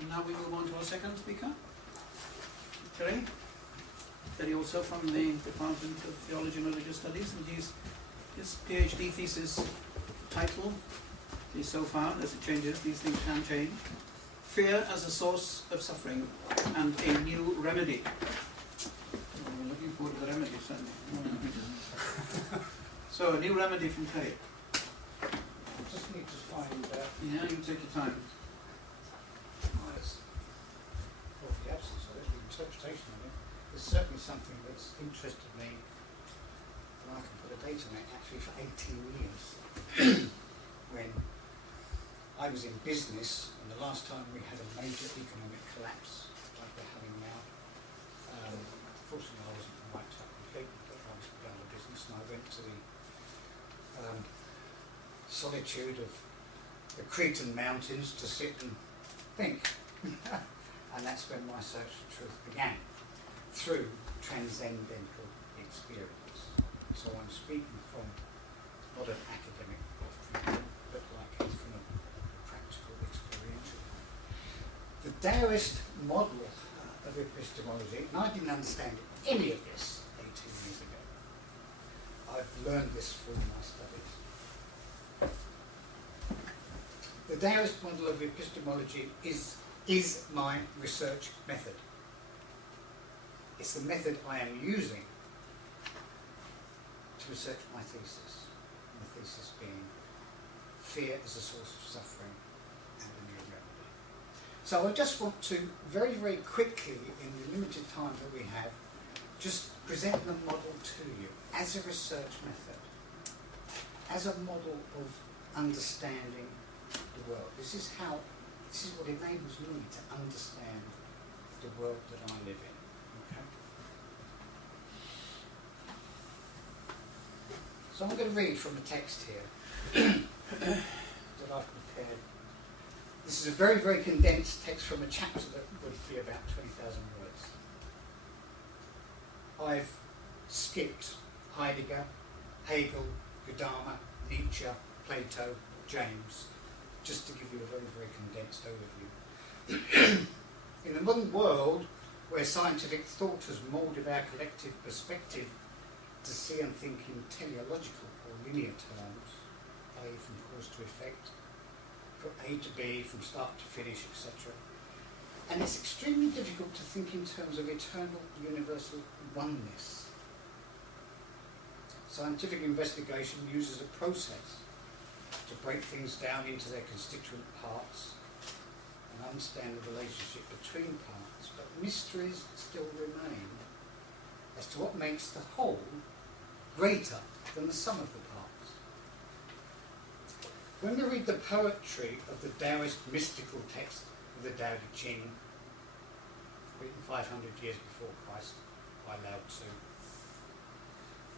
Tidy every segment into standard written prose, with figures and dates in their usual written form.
And now we move on to our second speaker, Terry. Terry also from the Department of Theology and Religious Studies, and his PhD thesis title is so far, as it changes, these things can change: Fear as a Source of Suffering and a New Remedy. Well, we're looking forward to the remedy, certainly. So, a new remedy from Terry. I just need to find Yeah, you take your time. Well, the absence of it, the interpretation of it, is certainly something that's interested me, and I can put a date on it, actually for 18 years. When I was in business, and the last time we had a major economic collapse, like we're having now, fortunately I wasn't wiped out completely, but I was put out of business, and I went to the solitude of the Cretan mountains to sit and think. And that's when my search for truth began, through transcendental experience. So I'm speaking from not an academic point, but like from a practical experiential point. The Taoist model of epistemology, and I didn't understand any of this 18 years ago. I've learned this through my studies. The Taoist model of epistemology is my research method. It's the method I am using to research my thesis. And the thesis being fear as a source of suffering and a new remedy. So I just want to very, very quickly, in the limited time that we have, just present the model to you as a research method, as a model of understanding the world. This is what enables me to understand the world that I live in. Okay? So I'm going to read from the text here that I've prepared. This is a very, very condensed text from a chapter that would be about 20,000 words. I've skipped Heidegger, Hegel, Gadamer, Nietzsche, Plato, James, just to give you a very, very condensed overview. In the modern world, where scientific thought has moulded our collective perspective to see and think in teleological or linear terms, i.e. from cause to effect, from A to B, from start to finish, etc. And it's extremely difficult to think in terms of eternal universal oneness. Scientific investigation uses a process to break things down into their constituent parts and understand the relationship between parts, but mysteries still remain as to what makes the whole greater than the sum of the parts. When we read the poetry of the Taoist mystical text of the Tao Te Ching, written 500 years before Christ by Lao Tzu,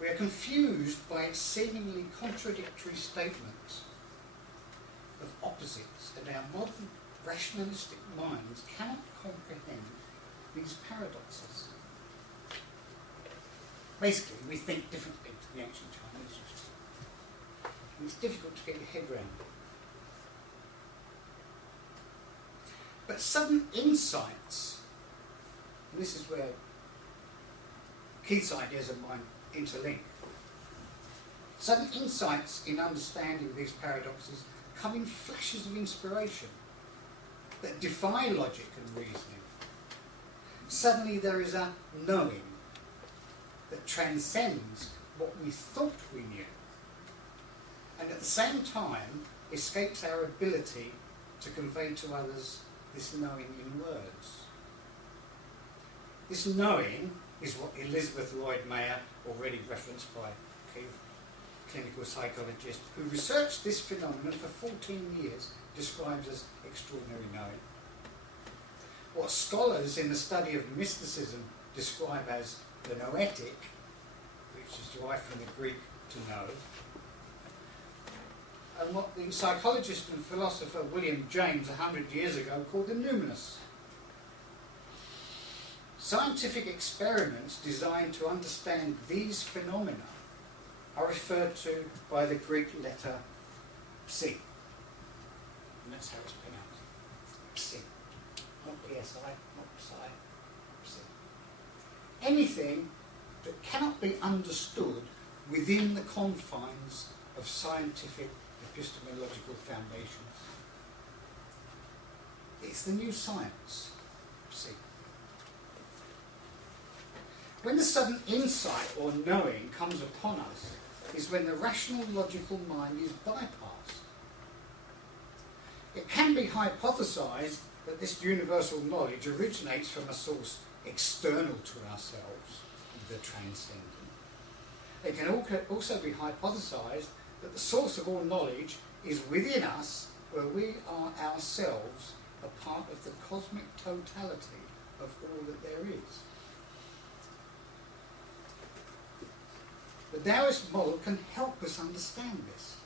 we are confused by its seemingly contradictory statements of opposites, and our modern rationalistic minds cannot comprehend these paradoxes. Basically, we think differently to the ancient Chinese used to. And it's difficult to get your head around it. But sudden insights, and this is where Keith's ideas and mine interlink. Sudden insights in understanding these paradoxes come in flashes of inspiration that defy logic and reasoning. Suddenly there is a knowing that transcends what we thought we knew, and at the same time escapes our ability to convey to others this knowing in words. This knowing is what Elizabeth Lloyd Mayer, already referenced by Keith, clinical psychologist who researched this phenomenon for 14 years, describes as extraordinary knowing. What scholars in the study of mysticism describe as the noetic, which is derived from the Greek to know, and what the psychologist and philosopher William James 100 years ago called the numinous. Scientific experiments designed to understand these phenomena are referred to by the Greek letter psi. And that's how it's pronounced. Psi. PSI, not psi, psi. Anything that cannot be understood within the confines of scientific epistemological foundations. It's the new science, psi. When the sudden insight or knowing comes upon us is when the rational logical mind is bypassed. It can be hypothesized that this universal knowledge originates from a source external to ourselves, the transcendent. It can also be hypothesized that the source of all knowledge is within us, where we are ourselves a part of the cosmic totality of all that there is. The Taoist model can help us understand this.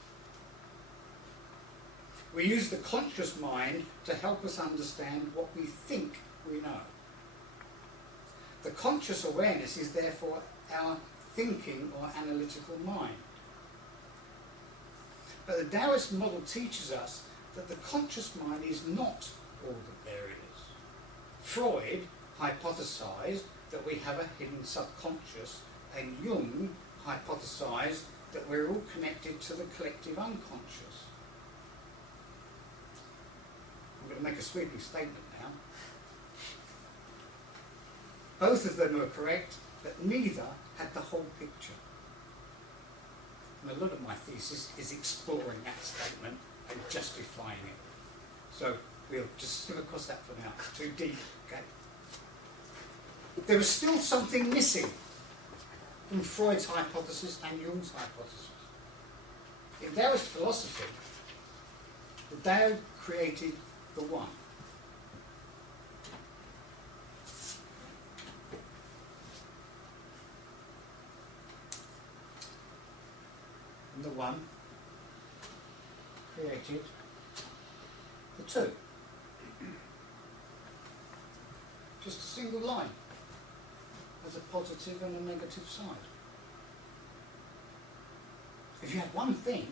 We use the conscious mind to help us understand what we think we know. The conscious awareness is therefore our thinking or analytical mind. But the Taoist model teaches us that the conscious mind is not all that there is. Freud hypothesized that we have a hidden subconscious, and Jung hypothesized that we're all connected to the collective unconscious. I'm going to make a sweeping statement now. Both of them are correct, but neither had the whole picture. And a lot of my thesis is exploring that statement and justifying it. So we'll just skim across that for now. It's too deep, okay? There was still something missing from Freud's hypothesis and Jung's hypothesis. In Taoist philosophy, the Tao created the One. And the One created the Two. Just a single line has a positive and a negative side. If you have one thing,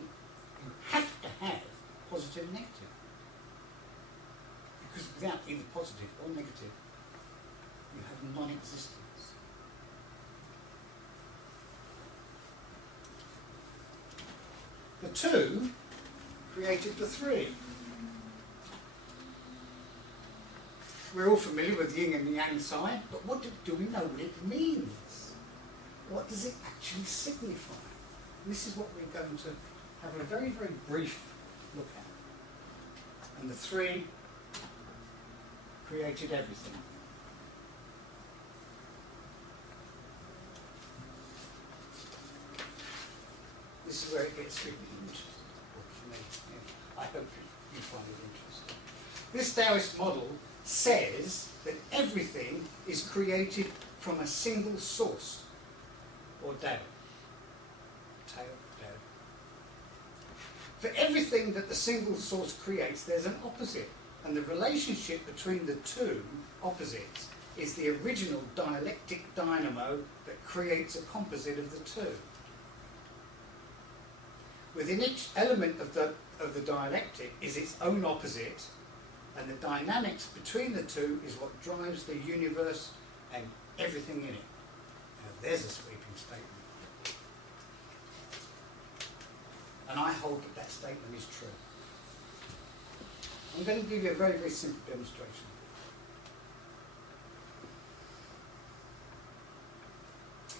you have to have positive and negative. Because without either positive or negative, you have non-existence. The Two created the Three. We're all familiar with yin and yang side, but do we know what it means? What does it actually signify? And this is what we're going to have a very, very brief look at. And the Three created everything. This is where it gets really interesting for me. Yeah. I hope you find it interesting. This Taoist model says that everything is created from a single source, or Tao. Tao. For everything that the single source creates, there's an opposite. And the relationship between the two opposites is the original dialectic dynamo that creates a composite of the two. Within each element of the dialectic is its own opposite, and the dynamics between the two is what drives the universe and everything in it. Now, there's a sweeping statement. And I hold that that statement is true. I'm going to give you a very, very simple demonstration.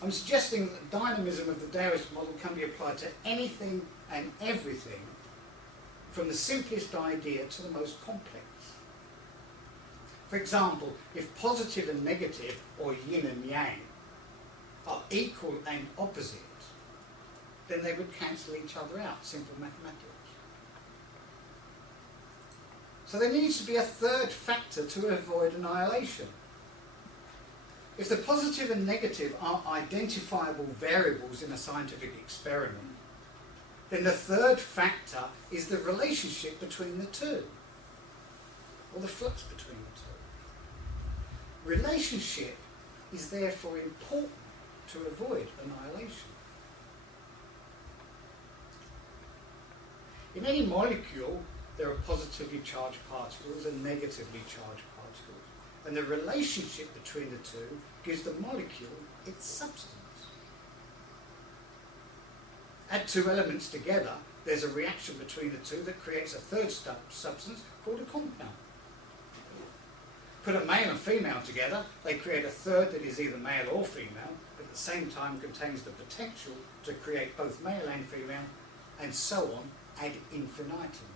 I'm suggesting that the dynamism of the Taoist model can be applied to anything and everything, from the simplest idea to the most complex. For example, if positive and negative, or yin and yang, are equal and opposite, then they would cancel each other out, simple mathematics. So there needs to be a third factor to avoid annihilation. If the positive and negative are identifiable variables in a scientific experiment, then the third factor is the relationship between the two, or the flux between the two. Relationship is therefore important to avoid annihilation. In any molecule, there are positively charged particles and negatively charged particles. and the relationship between the two gives the molecule its substance. Add two elements together, there's a reaction between the two that creates a third substance called a compound. Put a male and female together, they create a third that is either male or female, but at the same time contains the potential to create both male and female, and so on ad infinitum.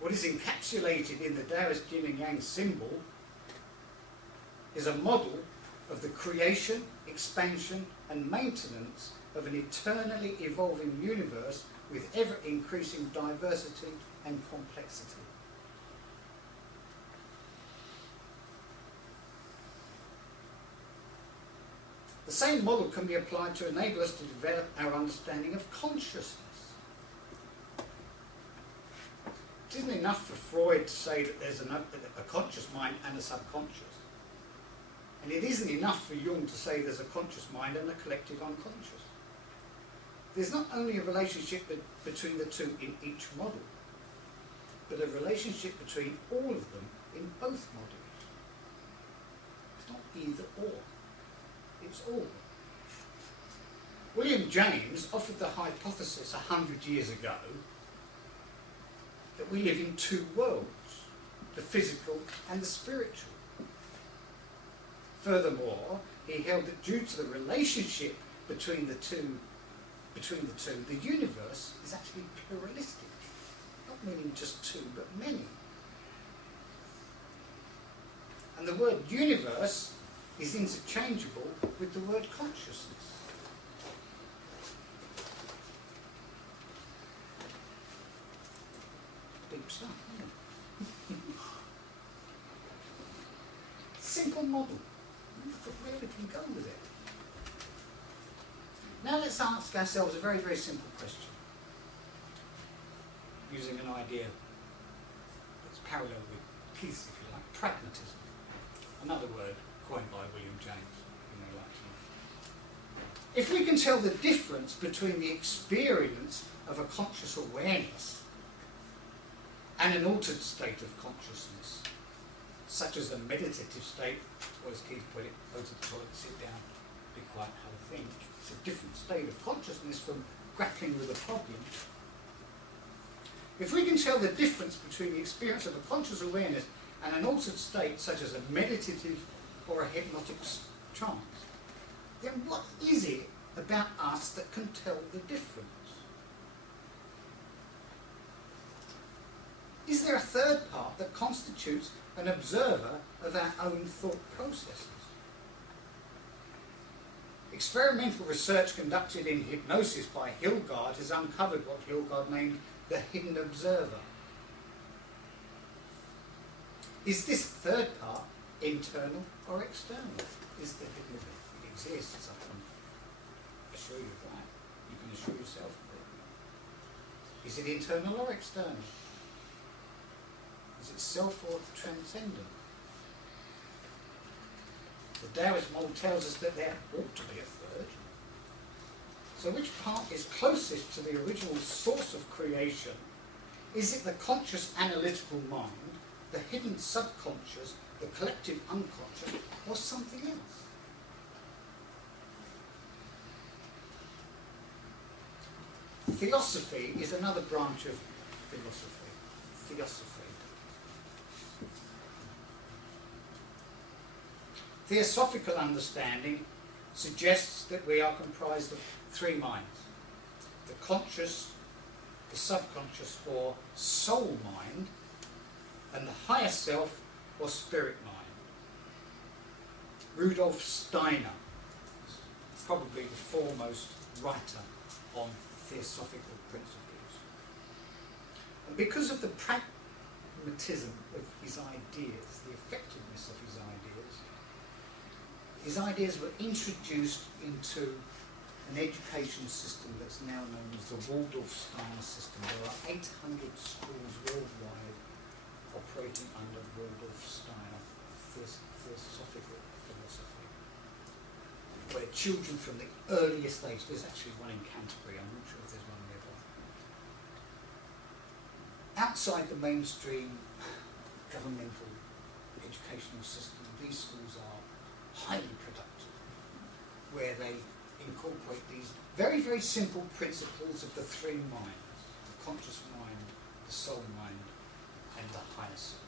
What is encapsulated in the Taoist yin and yang symbol is a model of the creation, expansion and maintenance of an eternally evolving universe with ever-increasing diversity and complexity. The same model can be applied to enable us to develop our understanding of consciousness. It isn't enough for Freud to say that there's a conscious mind and a subconscious. And it isn't enough for Jung to say there's a conscious mind and a collective unconscious. There's not only a relationship between the two in each model, but a relationship between all of them in both models. It's not either or, it's all. William James offered the hypothesis 100 years ago that we live in two worlds, the physical and the spiritual. Furthermore, he held that due to the relationship between the two, the universe is actually pluralistic, not meaning just two, but many. And the word universe is interchangeable with the word consciousness. Deep stuff, isn't it? Simple model. Look at where we can go with it. Now let's ask ourselves a very, very simple question, using an idea that's parallel with Keith's, if you like, pragmatism. Another word coined by William James, you may like to know. If we can tell the difference between the experience of a conscious awareness and an altered state of consciousness, such as a meditative state, or as Keith put it, go to the toilet, sit down, be quiet, have a think. It's a different state of consciousness from grappling with a problem. If we can tell the difference between the experience of a conscious awareness and an altered state, such as a meditative or a hypnotic trance, then what is it about us that can tell the difference? Is there a third part that constitutes an observer of our own thought processes? Experimental research conducted in hypnosis by Hilgard has uncovered what Hilgard named the hidden observer. Is this third part internal or external? Is the hidden observer? It exists, I can assure you of that. You can assure yourself of it. Is it internal or external? Is it self or transcendent? The Taoist model tells us that there ought to be a third. So which part is closest to the original source of creation? Is it the conscious analytical mind, the hidden subconscious, the collective unconscious, or something else? Theosophy is another branch of philosophy. Theosophy. Theosophical understanding suggests that we are comprised of three minds: the conscious, the subconscious or soul mind, and the higher self or spirit mind. Rudolf Steiner, probably the foremost writer on theosophical principles. And because of the pragmatism of his ideas, the effectiveness of his ideas were introduced into an education system that's now known as the Waldorf-Steiner system. There are 800 schools worldwide operating under Waldorf-Steiner theosophical philosophy, where children from the earliest age, there's actually one in Canterbury, I'm not sure if there's one nearby, outside the mainstream governmental educational system, these schools are highly productive, where they incorporate these very, very simple principles of the three minds: the conscious mind, the soul mind, and the higher self.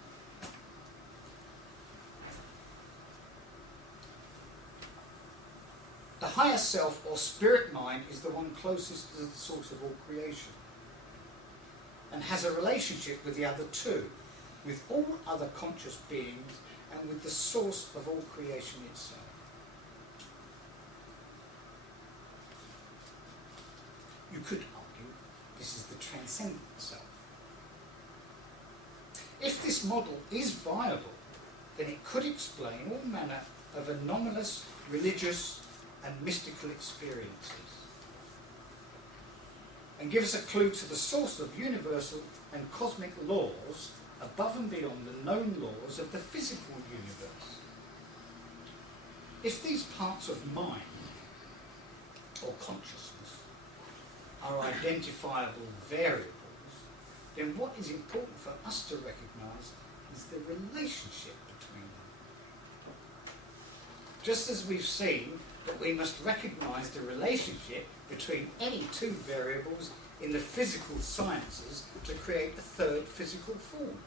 The higher self, or spirit mind, is the one closest to the source of all creation, and has a relationship with the other two, with all other conscious beings, and with the source of all creation itself. You could argue this is the transcendent self. If this model is viable, then it could explain all manner of anomalous, religious, and mystical experiences, and give us a clue to the source of universal and cosmic laws above and beyond the known laws of the physical universe. If these parts of mind, or consciousness, are identifiable variables, then what is important for us to recognise is the relationship between them. Just as we've seen that we must recognise the relationship between any two variables in the physical sciences to create a third physical form.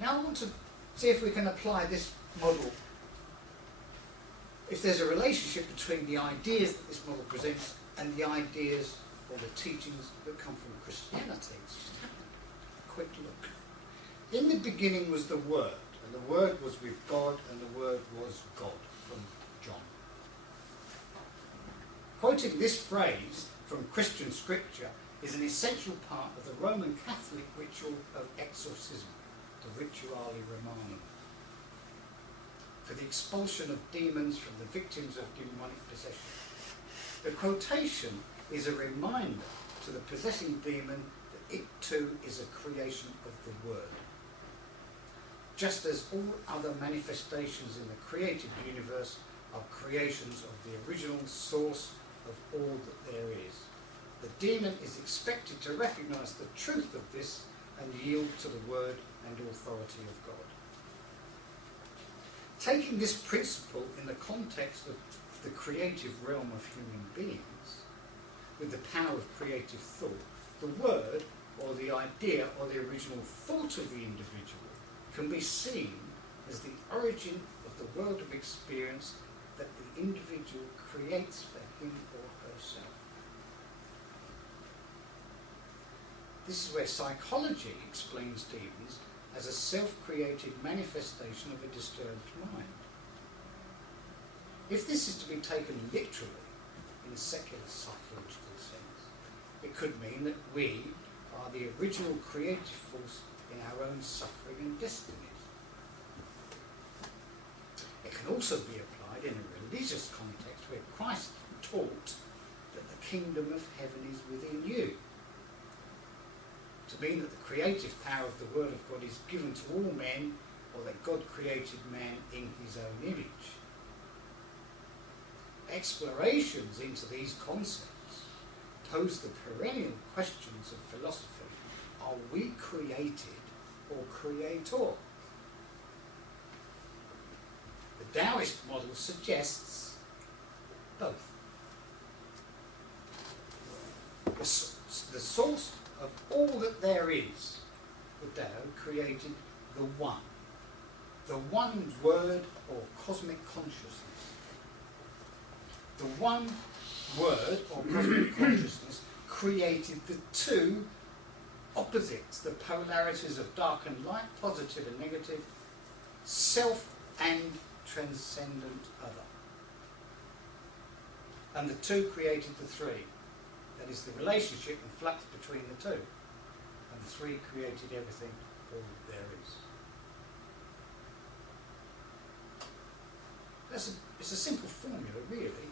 Now I want to see if we can apply this model. If there's a relationship between the ideas that this model presents and the ideas or the teachings that come from Christianity. Let's just have a quick look. In the beginning was the Word, and the Word was with God, and the Word was God, from John. Quoting this phrase from Christian scripture is an essential part of the Roman Catholic ritual of exorcism, the Rituale Romanum, for the expulsion of demons from the victims of demonic possession. The quotation is a reminder to the possessing demon that it too is a creation of the Word. Just as all other manifestations in the created universe are creations of the original source of all that there is, the demon is expected to recognise the truth of this and yield to the word and authority of God. Taking this principle in the context of the creative realm of human beings, with the power of creative thought, the word, or the idea, or the original thought of the individual can be seen as the origin of the world of experience that the individual creates for him or herself. This is where psychology explains demons as a self-created manifestation of a disturbed mind. If this is to be taken literally in a secular psychological sense, it could mean that we are the original creative force in our own suffering and destinies. It can also be applied in a religious context where Christ taught that the kingdom of heaven is within you, to mean that the creative power of the Word of God is given to all men, or that God created man in his own image. Explorations into these concepts pose the perennial questions of philosophy: are we created or creator? The Taoist model suggests both. The source of all that there is, the Tao, created the one word or cosmic consciousness. The one word or cosmic consciousness created the two opposites, the polarities of dark and light, positive and negative, self and transcendent other. And the two created the three. That is the relationship and flux between the two. And the three created everything, all that there is. It's a simple formula, really,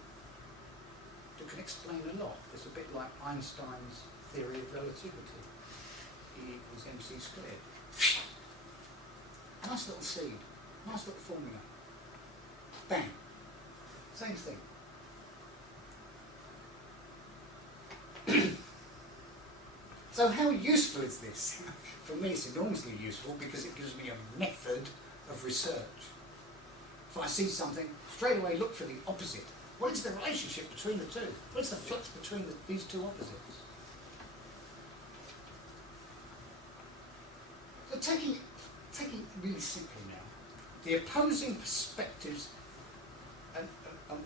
that can explain a lot. It's a bit like Einstein's theory of relativity. E equals mc squared. Nice little seed, nice little formula. Bang. Same thing. So how useful is this? For me it's enormously useful because it gives me a method of research. If I see something, straight away look for the opposite. What is the relationship between the two? What is the flux between these two opposites? So taking it really simply now, the opposing perspectives and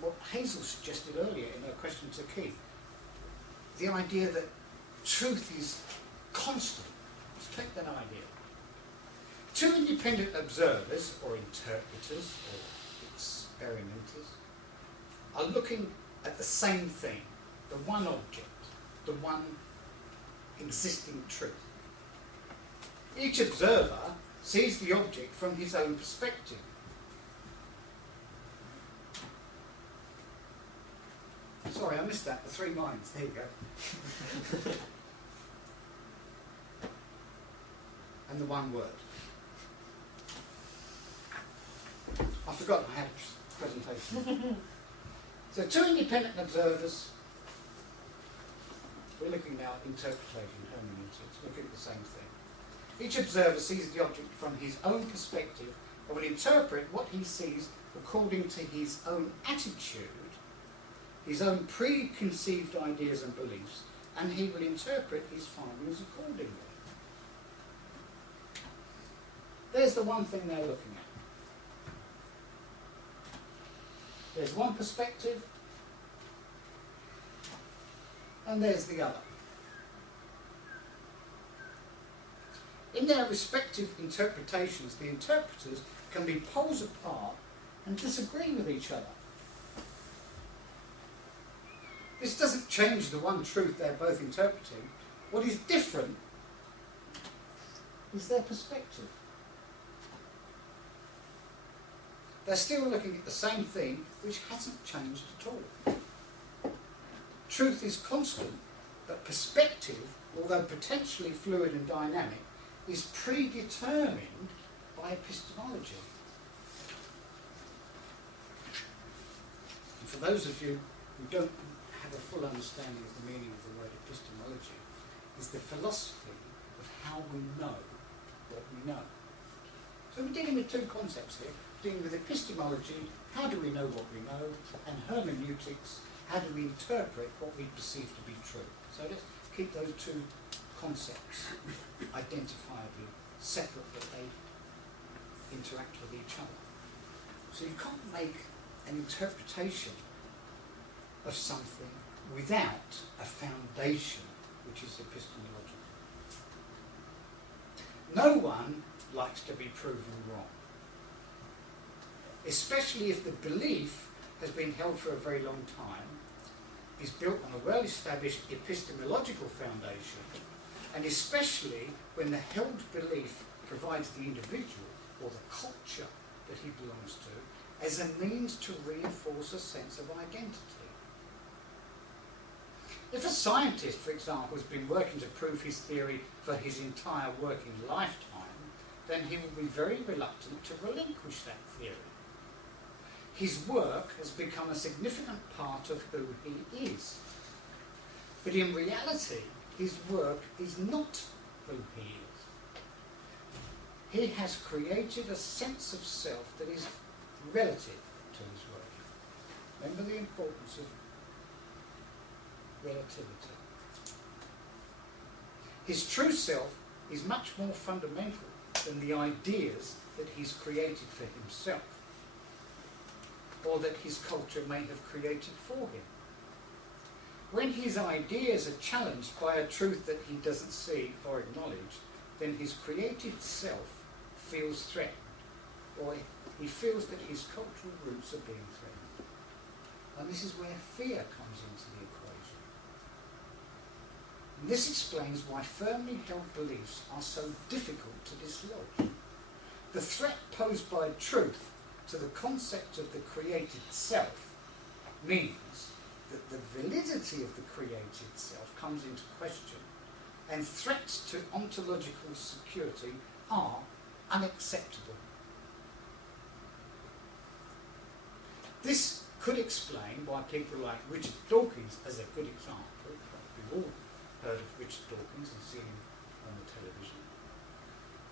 what Hazel suggested earlier in her question to Keith, the idea that truth is constant. Let's take that idea. Two independent observers or interpreters or experimenters are looking at the same thing, the one object, the one existing truth. Each observer sees the object from his own perspective. Sorry, I missed that, the three minds, there you go. And the one word. I forgot I had a presentation. So two independent observers, we're looking now at interpretation, hermeneutics, looking at the same thing. Each observer sees the object from his own perspective and will interpret what he sees according to his own attitude, his own preconceived ideas and beliefs, and he will interpret his findings accordingly. There's the one thing they're looking at. There's one perspective, and there's the other. In their respective interpretations, the interpreters can be poles apart and disagree with each other. This doesn't change the one truth they're both interpreting. What is different is their perspective. They're still looking at the same thing, which hasn't changed at all. Truth is constant, but perspective, although potentially fluid and dynamic, is predetermined by epistemology. And for those of you who don't have a full understanding of the meaning of the word epistemology, is the philosophy of how we know what we know. So we're dealing with two concepts here, dealing with epistemology, how do we know what we know, and hermeneutics, how do we interpret what we perceive to be true. So let's keep those two concepts identifiably separate, but they interact with each other. So you can't make an interpretation of something without a foundation which is epistemological. No one likes to be proven wrong, especially if the belief has been held for a very long time, is built on a well-established epistemological foundation, and especially when the held belief provides the individual or the culture that he belongs to as a means to reinforce a sense of identity. If a scientist, for example, has been working to prove his theory for his entire working lifetime, then he will be very reluctant to relinquish that theory. His work has become a significant part of who he is. But in reality, his work is not who he is. He has created a sense of self that is relative to his work. Remember the importance of relativity. His true self is much more fundamental than the ideas that he's created for himself, or that his culture may have created for him. When his ideas are challenged by a truth that he doesn't see or acknowledge, then his created self feels threatened, or he feels that his cultural roots are being threatened. And this is where fear comes into the equation. And this explains why firmly held beliefs are so difficult to dislodge. The threat posed by truth to the concept of the created self means that the validity of the created self comes into question, and threats to ontological security are unacceptable. This could explain why people like Richard Dawkins, as a good example, we've all heard of Richard Dawkins and seen him on the television.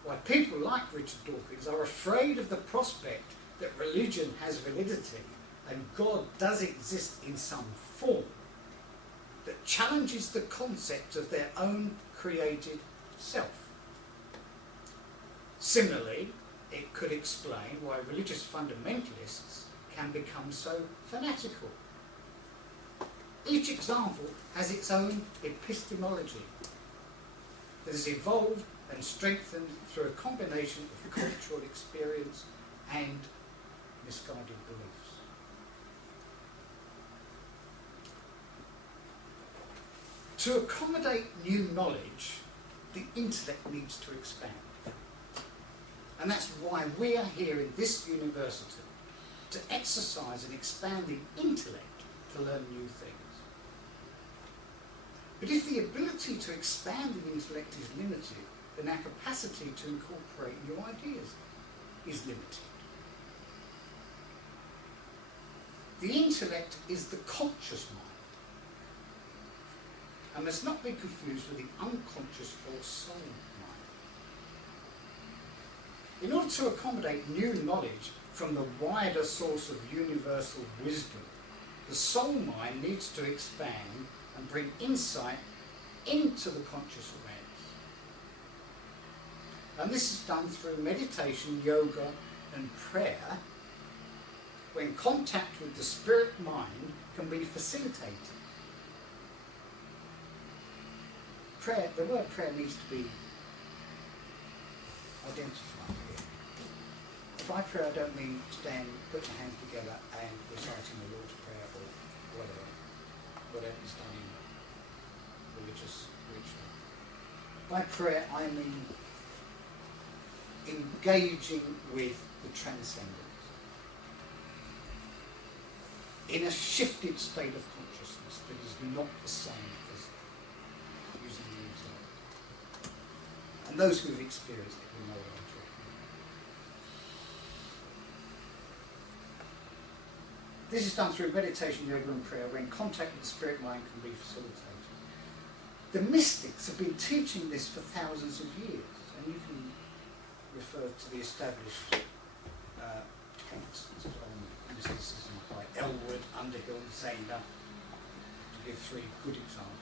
Why people like Richard Dawkins are afraid of the prospect that religion has validity and God does exist in some form that challenges the concept of their own created self. Similarly, it could explain why religious fundamentalists can become so fanatical. Each example has its own epistemology that has evolved and strengthened through a combination of cultural experience and misguided beliefs. To accommodate new knowledge, the intellect needs to expand. And that's why we are here in this university, to exercise and expand the intellect to learn new things. But if the ability to expand the intellect is limited, then our capacity to incorporate new ideas is limited. The intellect is the conscious mind and must not be confused with the unconscious or soul mind. In order to accommodate new knowledge from the wider source of universal wisdom, the soul mind needs to expand and bring insight into the conscious awareness. And this is done through meditation, yoga and prayer, when contact with the spirit mind can be facilitated. Prayer, the word prayer needs to be identified here. By prayer, I don't mean stand, put your hands together and reciting the Lord's Prayer or whatever is done in religious ritual. By prayer, I mean engaging with the transcendent in a shifted state of consciousness that is not the same as using the intellect. And those who have experienced it will know what I'm talking about. This is done through meditation, yoga and prayer when contact with the spirit mind can be facilitated. The mystics have been teaching this for thousands of years, and you can refer to the established texts on mysticism by Elwood, Underhill, Zander, to give three good examples.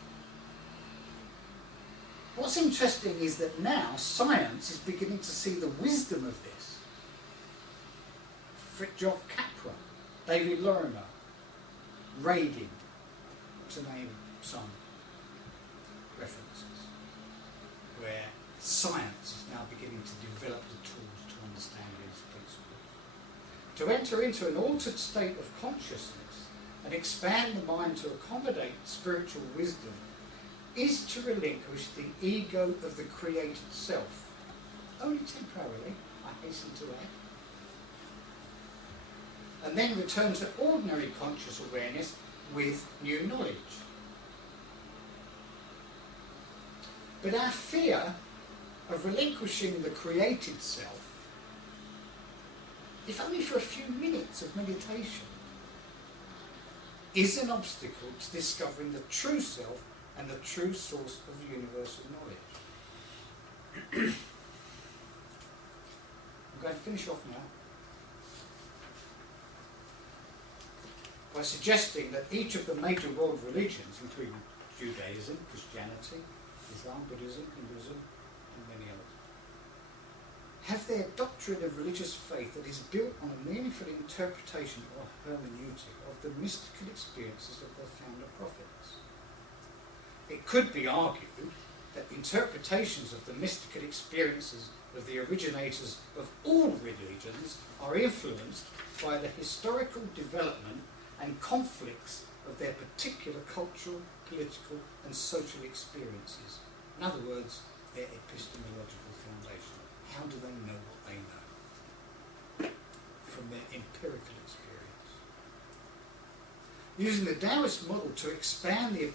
What's interesting is that now science is beginning to see the wisdom of this. Fritjof Capra, David Lorimer, Reagan, to name some references, where science is now beginning to develop the tools to understand these principles. To enter into an altered state of consciousness and expand the mind to accommodate spiritual wisdom is to relinquish the ego of the created self, only temporarily, I hasten to add, and then return to ordinary conscious awareness with new knowledge. But our fear of relinquishing the created self, if only for a few minutes of meditation, is an obstacle to discovering the true self and the true source of universal knowledge. I'm going to finish off now by suggesting that each of the major world religions, including Judaism, Christianity, Islam, Buddhism, Hinduism, and many others, have their doctrine of religious faith that is built on a meaningful interpretation or hermeneutic of the mystical experiences of their founder prophets. It could be argued that interpretations of the mystical experiences of the originators of all religions are influenced by the historical development and conflicts of their particular cultural, political and social experiences. In other words, their epistemological foundation. How do they know what they know? From their empirical experience. Using the Taoist model to expand the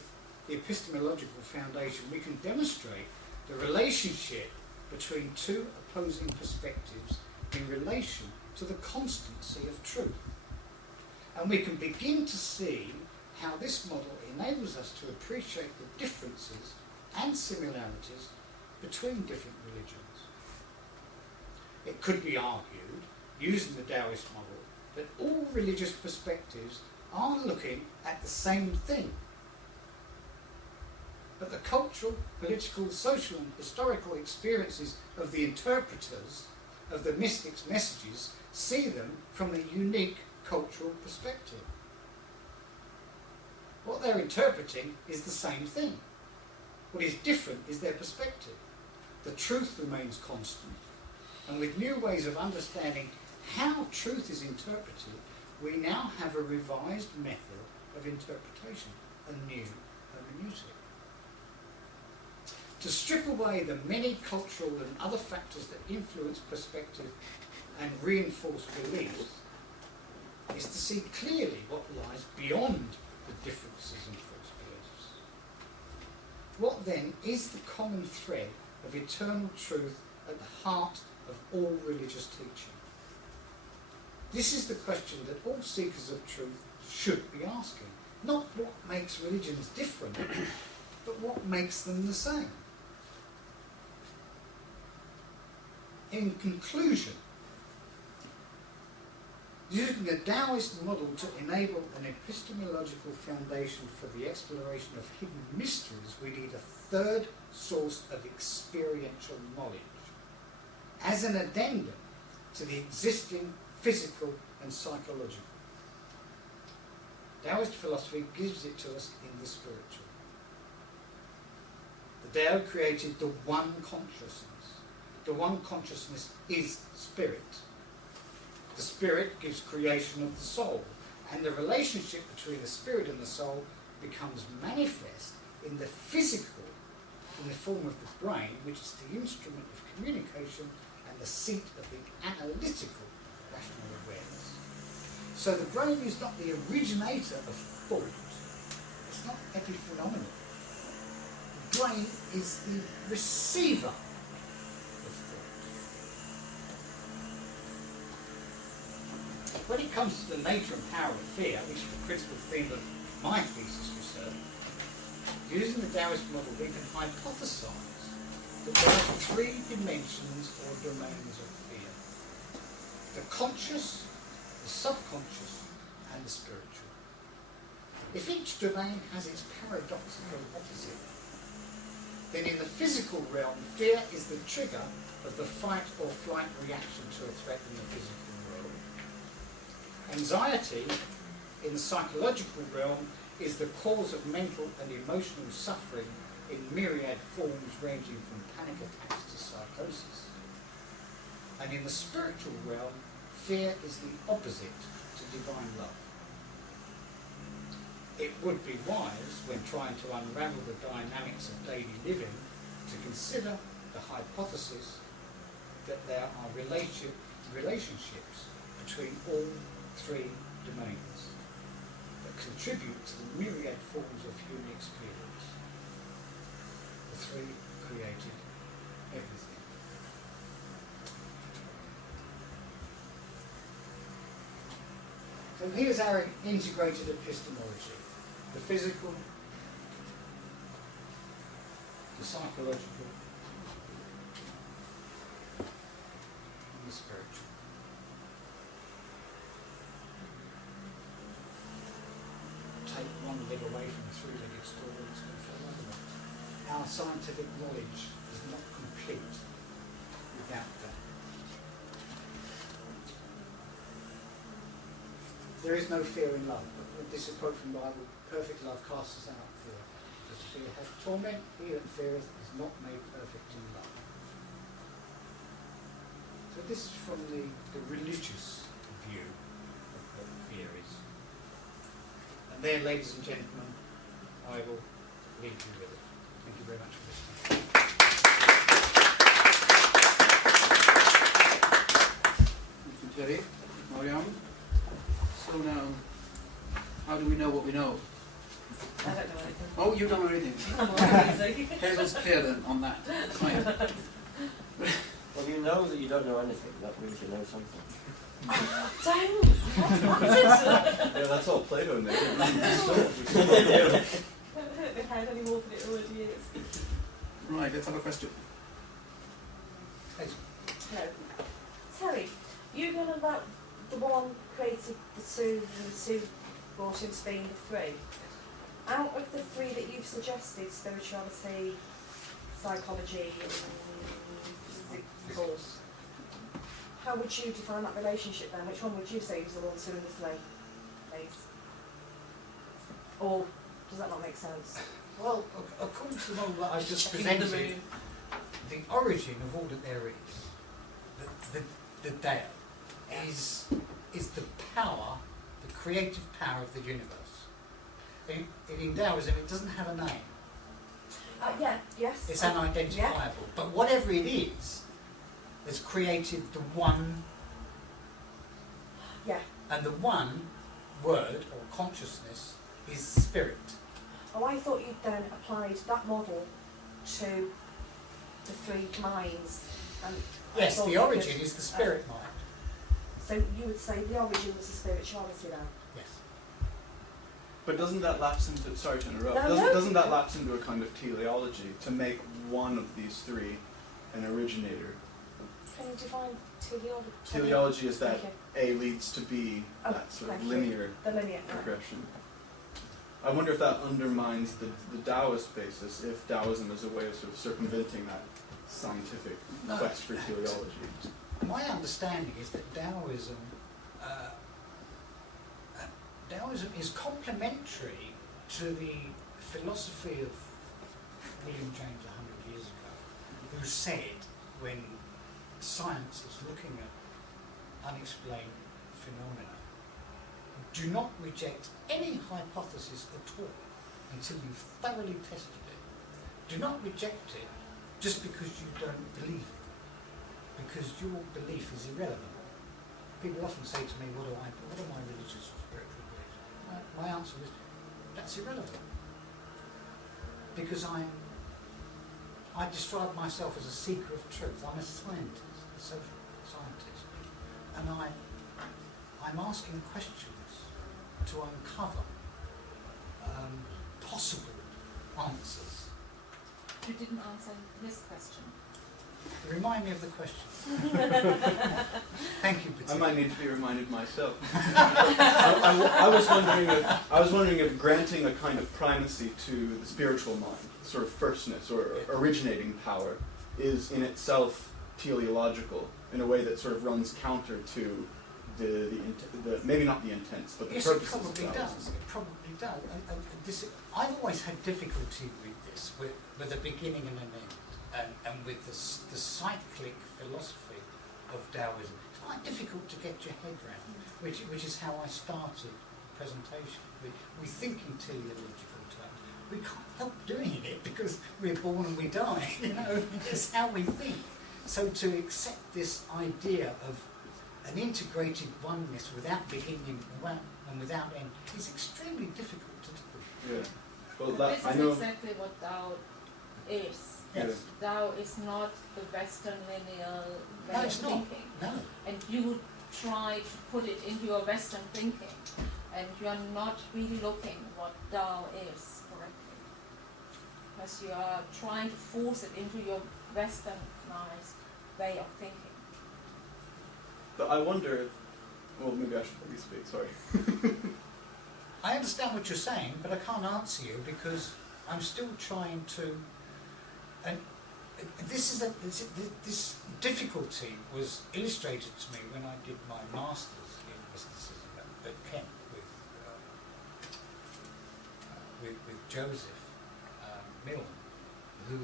epistemological foundation, we can demonstrate the relationship between two opposing perspectives in relation to the constancy of truth. And we can begin to see how this model enables us to appreciate the differences and similarities between different religions. It could be argued, using the Taoist model, that all religious perspectives are looking at the same thing. But the cultural, political, social and historical experiences of the interpreters of the mystics' messages see them from a unique cultural perspective. What they're interpreting is the same thing. What is different is their perspective. The truth remains constant, and with new ways of understanding how truth is interpreted, we now have a revised method of interpretation, a new hermeneutic. To strip away the many cultural and other factors that influence perspective and reinforce beliefs is to see clearly what lies beyond the differences in false beliefs. What then is the common thread of eternal truth at the heart of all religious teaching? This is the question that all seekers of truth should be asking. Not what makes religions different, but what makes them the same. In conclusion, using the Taoist model to enable an epistemological foundation for the exploration of hidden mysteries, we need a third source of experiential knowledge, as an addendum to the existing physical and psychological. Taoist philosophy gives it to us in the spiritual. The Tao created the one consciousness. The one consciousness is spirit. The spirit gives creation of the soul, and the relationship between the spirit and the soul becomes manifest in the physical, in the form of the brain, which is the instrument of communication and the seat of the analytical rational awareness. So the brain is not the originator of thought. It's not epiphenomenal. The brain is the receiver of thought. When it comes to the nature and power of fear, which is the critical theme of my thesis research, using the Taoist model, we can hypothesize that there are three dimensions or domains of fear: the conscious, the subconscious, and the spiritual. If each domain has its paradoxical opposite, then in the physical realm, fear is the trigger of the fight or flight reaction to a threat in the physical world. Anxiety in the psychological realm is the cause of mental and emotional suffering in myriad forms ranging from panic attacks to psychosis. And in the spiritual realm, fear is the opposite to divine love. It would be wise, when trying to unravel the dynamics of daily living, to consider the hypothesis that there are relationships between all three domains that contribute to the myriad forms of human experience. The three created everything. So here's our integrated epistemology: the physical, the psychological, and the spiritual. Take one leg away from the three-legged stool and it's going to fall over. Our scientific knowledge is not complete without that. There is no fear in love. This is a quote from the Bible: perfect love casts out fear. Does fear have torment? He that feareth is not made perfect in love. So this is from the religious view of what fear is. And there, ladies and gentlemen, I will leave you with it. Thank you very much for listening. Thank you, Jerry. Mariam. So now, how do we know what we know? I don't know anything. Oh, you don't know anything. Amazing. Hazel's clear then on that. Fine. Well, you know that you don't know anything. That means you know something. Don't! Yeah, that's all Plato made. I don't think I had any more than it already is. Right, let's have a question. Hello. Terry, you going about the one created the two and the two brought into being the three. Out of the three that you've suggested, spirituality, psychology and physical, how would you define that relationship then? Which one would you say is the 1, 2 and the 3, please? Or does that not make sense? Well, according to the model that I've just Checking the presented, room. the origin of all that there is, the Tao, is the power, the creative power of the universe. In Taoism, it doesn't have a name. Yeah, yes. It's unidentifiable. But whatever it is, has created the one, Yeah. and the one word or consciousness is spirit. Oh, I thought you'd then applied that model to the three minds. And I Yes, thought the you origin could- is the spirit mind. So you would say the origin was the spirituality then? Yes. But doesn't that lapse into, sorry to interrupt, No, doesn't, no. doesn't that lapse into a kind of teleology to make one of these three an originator? Can you define teleology? Teleology is that Okay. A leads to B, Oh, that sort of thank you. linear The linear. Right. progression. I wonder if that undermines the Taoist basis, if Taoism is a way of sort of circumventing that scientific No. quest for teleology. My understanding is that Taoism is complementary to the philosophy of William James 100 years ago, who said, when science is looking at unexplained phenomena, do not reject any hypothesis at all until you've thoroughly tested it. Do not reject it just because you don't believe it, because your belief is irrelevant. People often say to me, what are my religious or spiritual beliefs? My answer is, that's irrelevant. Because I describe myself as a seeker of truth. I'm a scientist, a social scientist. And I'm asking questions to uncover possible answers. You didn't answer his question. Remind me of the question. Thank you, I Bettina. might need to be reminded myself. I was wondering if granting a kind of primacy to the spiritual mind, sort of firstness or originating power, is in itself teleological in a way that sort of runs counter to the maybe not the intents, but the Yes, it purposes probably of does. Taoism. It probably does. I've always had difficulty with this, with a beginning and an end, and with the cyclic philosophy of Taoism. It's quite difficult to get your head around, which is how I started the presentation. We think in teleological terms. We can't help doing it because we're born and we die. You know, it's how we think. So to accept this idea of an integrated oneness without beginning and without end is extremely difficult to do. Yeah. Well, But that, this I is know. exactly what Tao is. Yes. Tao is not the Western lineal way No, of it's not. thinking. No. And you try to put it into your Western thinking, and you are not really looking what Tao is correctly. Because you are trying to force it into your Westernized way of thinking. But I wonder. Well, maybe I should let you speak. Sorry. I understand what you're saying, but I can't answer you because I'm still trying to. And this difficulty was illustrated to me when I did my masters in mysticism at Kent with Joseph Milne, who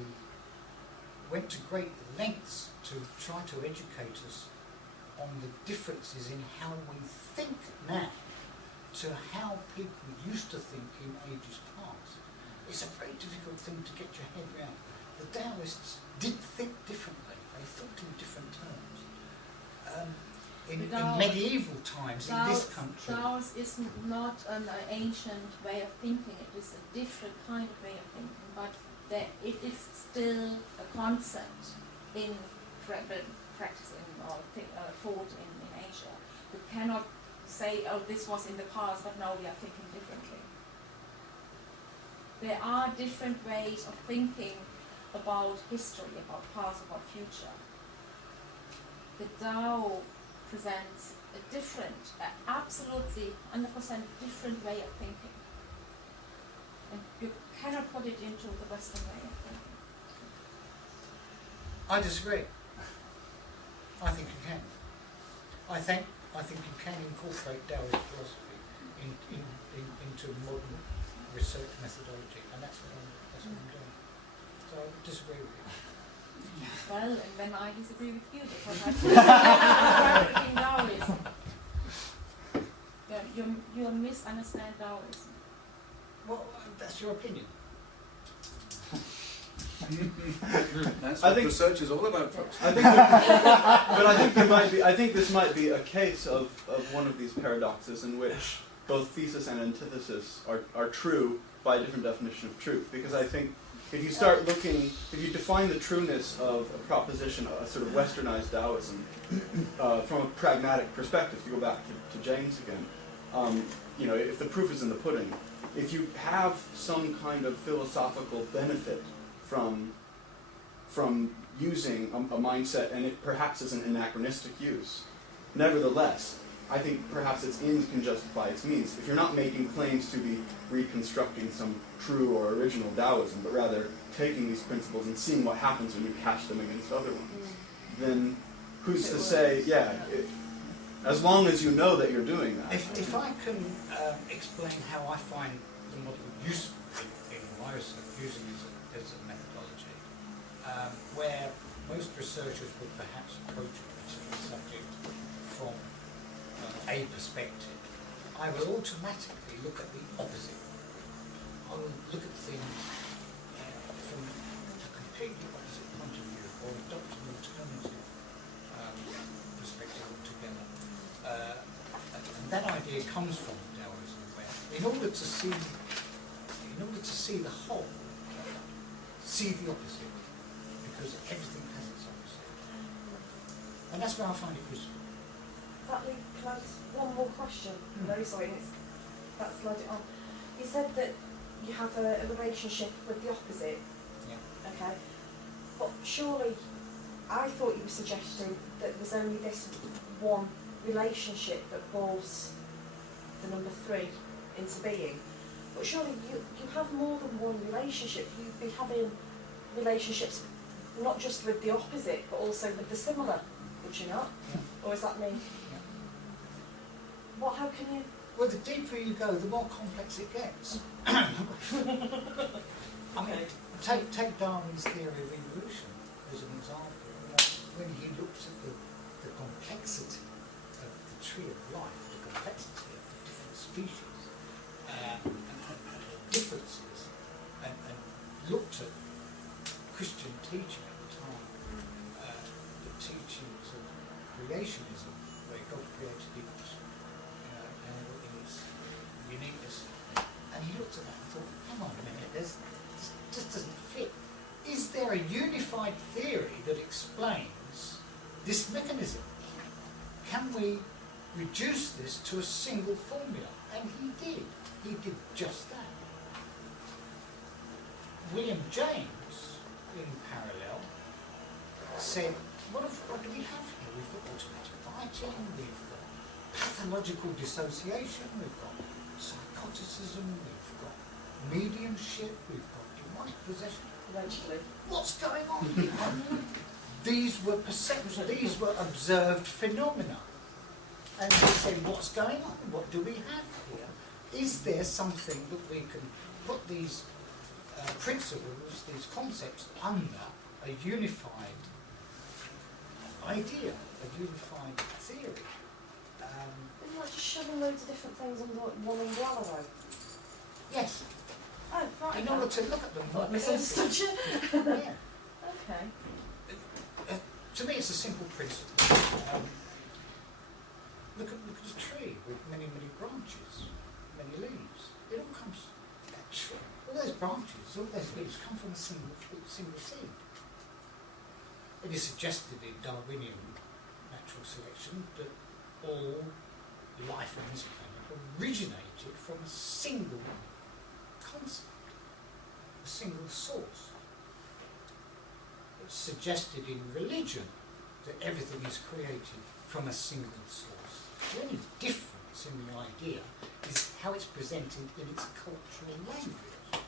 went to great lengths to try to educate us on the differences in how we think now to how people used to think in ages past. It's a very difficult thing to get your head around. The Taoists did think differently. They thought in different terms. In medieval times, in this country, Taoist is not an ancient way of thinking, it is a different kind of way of thinking, but it is still a concept in practice or thought in Asia. You cannot say, oh, this was in the past, but now we are thinking differently. There are different ways of thinking about history, about past, about future. The Tao presents a different, absolutely 100% different way of thinking. And you cannot put it into the Western way of thinking. I disagree. I think you can. I think you can incorporate Taoist philosophy into modern research methodology, and that's what I'm doing. So I disagree with you. Well, and then I disagree with you because I think in Taoism. You misunderstand Taoism. Well, that's your opinion. That's I what think- research is all about, folks. I think, but I think there might be. I think this might be a case of one of these paradoxes in which both thesis and antithesis are true by a different definition of truth. Because I think if you start looking, if you define the trueness of a proposition, a sort of westernized Taoism, from a pragmatic perspective, if you go back to James again, if the proof is in the pudding, if you have some kind of philosophical benefit from using a mindset, and it perhaps is an anachronistic use, nevertheless, I think perhaps its ends can justify its means. If you're not making claims to be reconstructing some true or original Taoism, but rather taking these principles and seeing what happens when you catch them against other ones, then who's to say, as long as you know that you're doing that. If I can explain how I find the model useful in my research, using it as a methodology, where most researchers would perhaps approach a particular subject from a perspective, I will automatically look at the opposite. I will look at things from a completely opposite point of view, or adopt an alternative perspective altogether. And that idea comes from Taoism, where in order to see the whole, see the opposite, because everything has its opposite. And that's where I find it useful. Can I just one more question? Very sorry, that's led it on. You said that you have a relationship with the opposite. Yeah. Okay. But surely, I thought you were suggesting that there's only this one relationship that balls the number 3 into being. But surely you have more than one relationship. You'd be having relationships not just with the opposite, but also with the similar, would you not? Yeah. Or is that me? How can you? Well, the deeper you go, the more complex it gets. I mean, take Darwin's theory of evolution as an example. When he looks at the complexity of the tree of life, the complexity of the different species, and differences, and looked at Christian teaching at the time, the teachings of creationism, where God created each in its uniqueness, and he looked at that and thought, hang on a minute, this just doesn't fit. Is there a unified theory that explains this mechanism? Can we reduce this to a single formula? And he did. He did just that. William James, in parallel, said, what do we have here? We've got automatic writing, we've got pathological dissociation, we've got psychoticism, we've got mediumship, we've got demonic possession. Eventually. What's going on here? These were perceptions, these were observed phenomena. And he said, what's going on? What do we have here? Is there something that we can put these principles, these concepts, under a unified idea, a unified theory? Isn't that just shoving loads of different things under one umbrella though? Yes. Oh, right. In order to look at them more misunderstood you. yeah. Okay. To me, it's a simple principle. Look at a tree with many, many branches, many leaves. It all comes. That tree, all those branches, all those leaves come from a single seed. It is suggested in Darwinian natural selection that all life on this planet originated from a single concept, a single source. suggested in religion that everything is created from a single source. The only difference in the idea is how it's presented in its cultural language.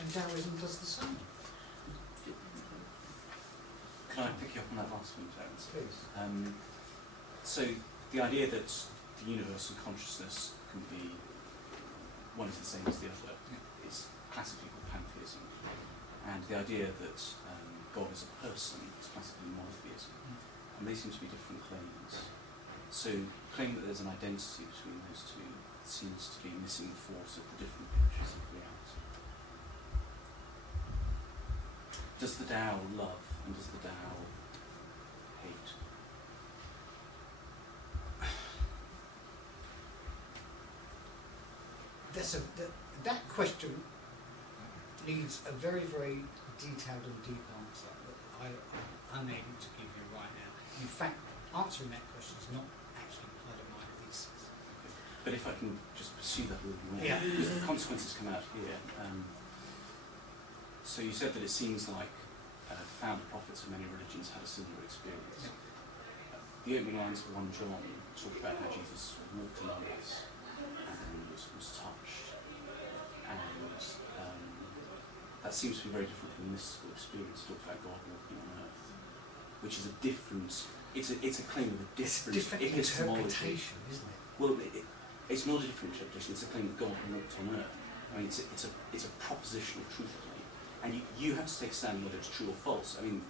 And Taoism does the same. Can I pick you up on that last one, Terence? Please. So the idea that the universe and consciousness can be one is the same as the other is classically called pantheism, and the idea that God is a person is classically monotheism, and they seem to be different claims. So claim that there's an identity between those two seems to be missing the force of the different pictures of reality. Does the Tao love and does the Tao hate? That question needs a very, very detailed and deep answer that I'm unable to give you right now. In fact, answering that question is not actually part of my thesis. But if I can just pursue that a little more, Yeah. because the consequences come out here. So you said that it seems like founder prophets of many religions had a similar experience. Yeah. The opening lines of 1 John talk about how Jesus walked among us and was touched, and that seems to be very different from the mystical experience. It talks about God walking on earth, which is a different. It's a claim of a different epistemology. Interpretation, isn't it? Well, it's not a different interpretation. It's a claim that God walked on earth. I mean, it's a propositional truth claim, and you have to take a stand whether it's true or false. I mean,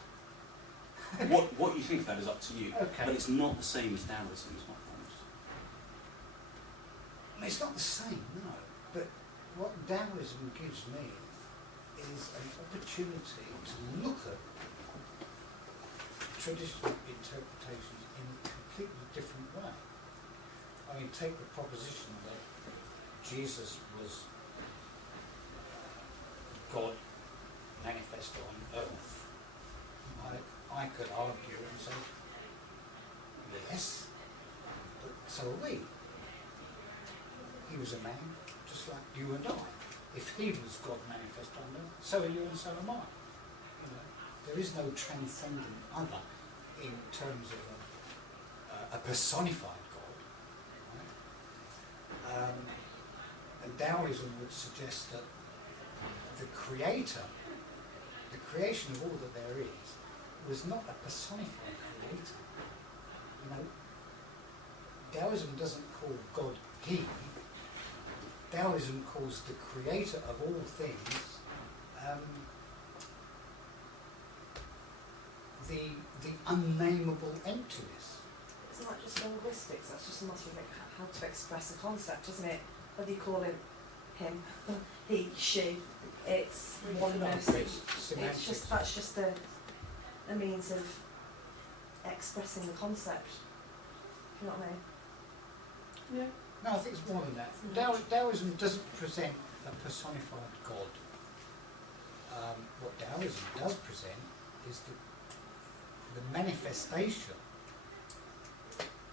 what you think of that is up to you. Okay. But it's not the same as Taoism, is my point. It's not the same, no. But what Taoism gives me is an opportunity to look at traditional interpretations in a completely different way. I mean, take the proposition that Jesus was God manifest on earth. I could argue and say, yes, but so are we. He was a man just like you and I. If he was God manifest on earth, so are you and so am I. You know, there is no transcendent other in terms of a personified God. Right? And Taoism would suggest that the creator, the creation of all that there is, was not a personified creator. You know, Taoism doesn't call God he. Taoism calls the creator of all things the unnameable emptiness. It's not just linguistics, that's just a matter of how to express a concept, isn't it? Whether you call it him, he, she, it's oneness. It's just, that's just a means of expressing the concept. Do you know what I mean? Yeah. No, I think it's more than that. Taoism doesn't present a personified God. What Taoism does present is the manifestation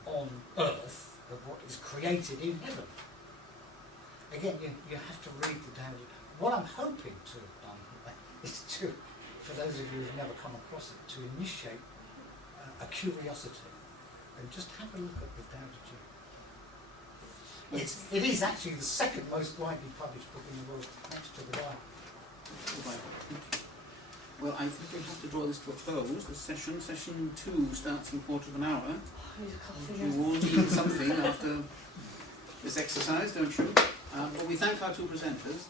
on earth of what is created in heaven. Again, you have to read the Taoism. What I'm hoping to have done is to, for those of you who've never come across it, to initiate a curiosity and just have a look at the Tao Te Ching. It is actually the second most widely published book in the world, next to the Bible. Well, I think we'll have to draw this to a close. The session 2 starts in a quarter of an hour. I need a coffee. You all need something after this exercise, don't you? Well, we thank our two presenters.